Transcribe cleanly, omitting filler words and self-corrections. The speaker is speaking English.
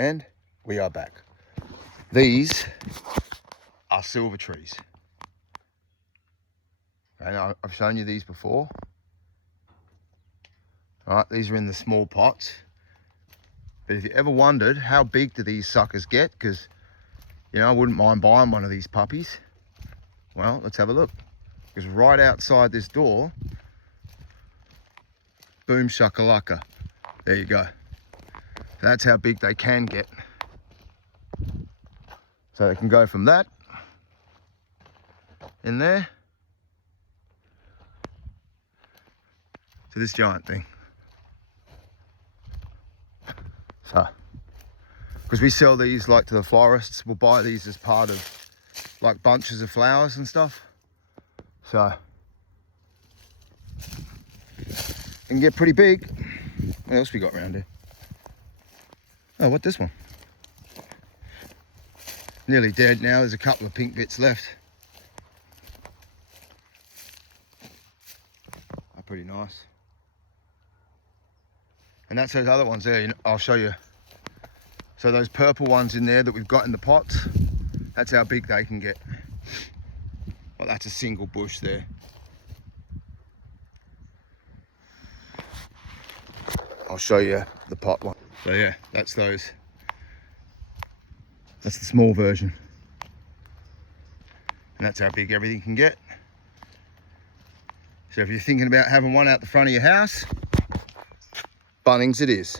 And we are back. These are silver trees. And I've shown you these before. All right, these are in the small pots. But if you ever wondered how big do these suckers get, because I wouldn't mind buying one of these puppies. Well, let's have a look. Because right outside this door, boom shakalaka. There you go. That's how big they can get. So they can go from that in there to this giant thing. So, because we sell these like to the florists, we'll buy these as part of like bunches of flowers and stuff. So, it can get pretty big. What else we got around here? Oh, what this one? Nearly dead now. There's a couple of pink bits left. Are pretty nice. And that's those other ones there. I'll show you. So those purple ones in there that we've got in the pots, that's how big they can get. Well, that's a single bush there. I'll show you the pot one. So yeah, that's those. That's the small version. And that's how big everything can get. So if you're thinking about having one out the front of your house, Bunnings it is.